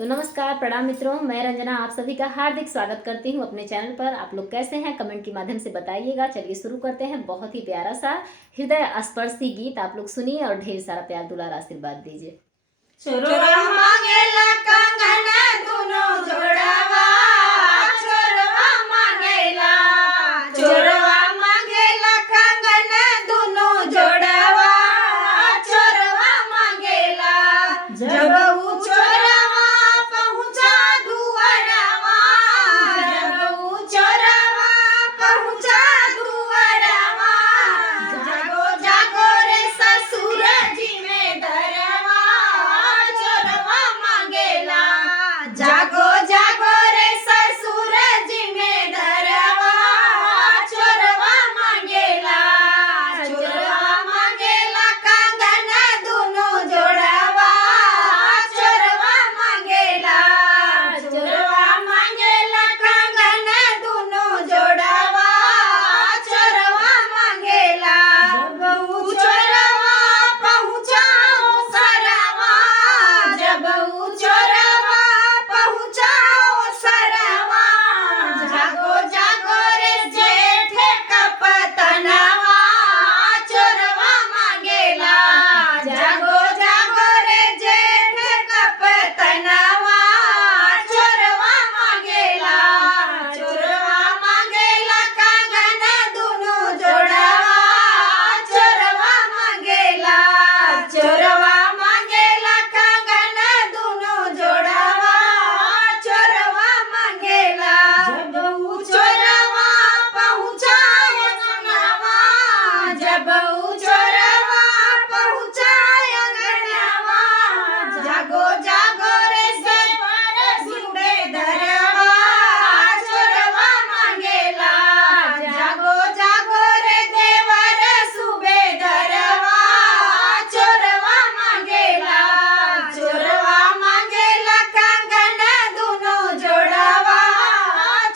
तो नमस्कार, प्रणाम मित्रों, मैं रंजना आप सभी का हार्दिक स्वागत करती हूँ अपने चैनल पर। आप लोग कैसे हैं कमेंट के माध्यम से बताइएगा। चलिए शुरू करते हैं। बहुत ही प्यारा सा हृदय स्पर्शी गीत आप लोग सुनिए और ढेर सारा प्यार दुलार आशीर्वाद दीजिए। चोरवा मांगेला कंगना दुनो जोड़वा, चोरवा मांगेला, चोरवा मांगेला कंगना दुनो जोड़वा, चोरवा मांगेला। जब ऊ चोरवा पहुंचा दुआरवा, जब ऊ चोरवा पहुंचा दुआरवा, जागो जागो रे ससुर जी में दरवा, चोरवा मांगेला। जागो जागो रे ससुर जी में दरवा, चोरवा मांगेला। चोरवा मांगेला कंगना दुनो जोड़वा, चोरवा मांगेला। चोरवा मांगेला कंगना दुनो जोड़वा, चोरवा मांगेला। जब ऊ चोरवा पहुंचा सरवा, जब ऊ चोरवा पहुंचा सरवा, जागो जागो रे जेठ कपतनवा, चोरवा मांगेला। जागो जागो रे जेठ कपतनवा, चोरवा मांगेला। चोरवा मांगेला कंगना दुनो जोड़वा, चोरवा मांगेला। चोरवा मांगेला कंगना दुनो जोड़वा, चोरवा मांगेला। जब ऊ चोरवा पहुंचा अंगनवा, जब ऊ चोरवा पहुंचा अंगनवा, जागो जागो रे सेवर सुबे दरवा, चोरवा मांगेला। जागो जागो रे देवर सुबे दरवा, चोरवा मांगेला। चोरवा मांगेला कंगना दुनो जोड़वा,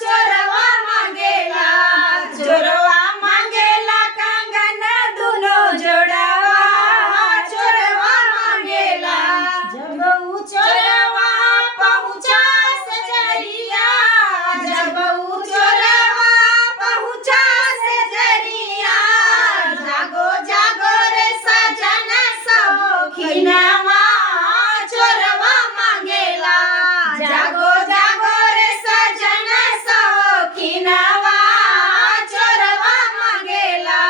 चोरवा मांगेला। चोरवा मांगेला कंगना दुनो जोड़वा, चोरवा मांगेला। जब ऊ चोरवा पहुंचा सजरिया, जब ऊ चोरवा पहुंचा सजरिया, जागो जागो रे सजन सौखिनवा, चोरवा मांगेला। जागो जागो रे सजन सौखिनवा, चोरवा मांगेला।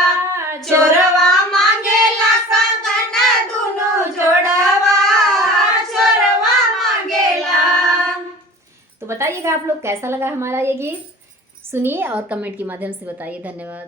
चोरवा मांगेला कंगना दुनो जोड़वा, चोरवा मांगेला। तो बताइएगा आप लोग कैसा लगा हमारा ये गीत। सुनिए और कमेंट के माध्यम से बताइए। धन्यवाद।